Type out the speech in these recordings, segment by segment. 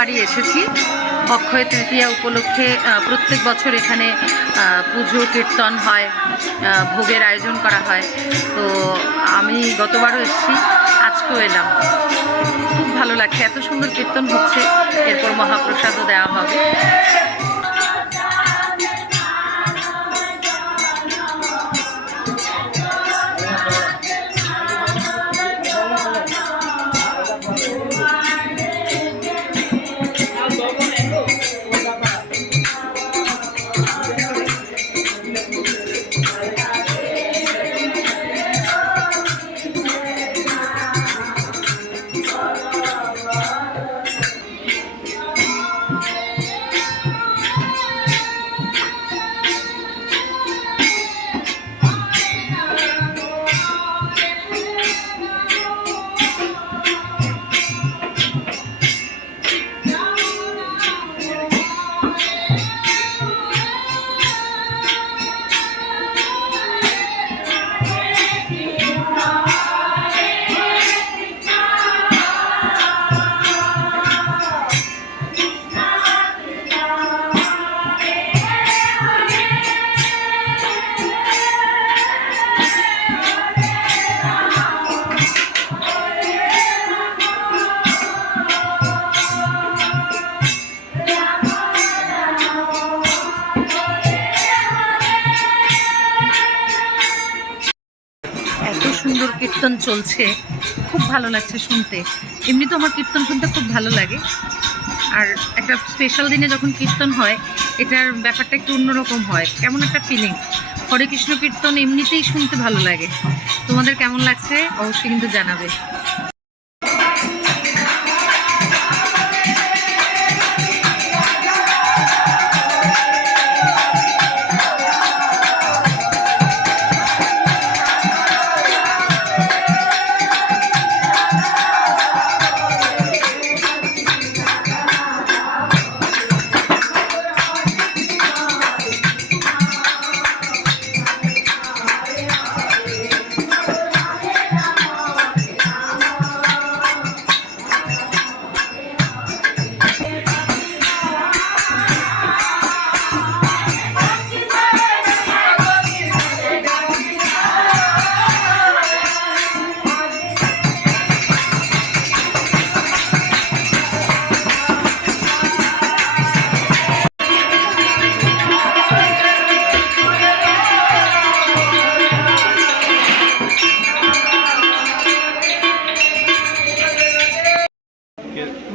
বাড়ি এসেছি। অক্ষয় তৃতীয়া উপলক্ষে প্রত্যেক বছর এখানে পুজো কীর্তন হয়, ভোগের আয়োজন করা হয়। তো আমি গতবারও এসেছি, আজকেও এলাম। খুব ভালো লাগছে, এত সুন্দর কীর্তন হচ্ছে। এরপর মহাপ্রসাদও দেওয়া হবে। সুন্দর কীর্তন চলছে, খুব ভালো লাগছে শুনতে। এমনি তো আমার কীর্তন শুনতে খুব ভালো লাগে, আর একটা স্পেশাল দিনে যখন কীর্তন হয় এটার ব্যাপারটা একটু অন্যরকম হয়, কেমন একটা ফিলিংস। হরে কৃষ্ণ কীর্তন এমনিতেই শুনতে ভালো লাগে। তোমাদের কেমন লাগছে অবশ্যই কিন্তু জানাবে।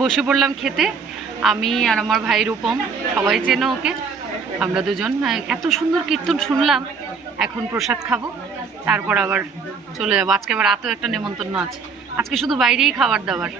বসে পড়লাম খেতে, আমি আর আমার ভাই রূপম, সবাই চেনো ওকে। আমরা দুজন এত সুন্দর কীর্তন শুনলাম, এখন প্রসাদ খাবো, তারপর আবার চলে যাবো। আজকে আবার রাতেও একটা নেমন্তন্ন আছে, আজকে শুধু বাইরেই খাবার দাবার।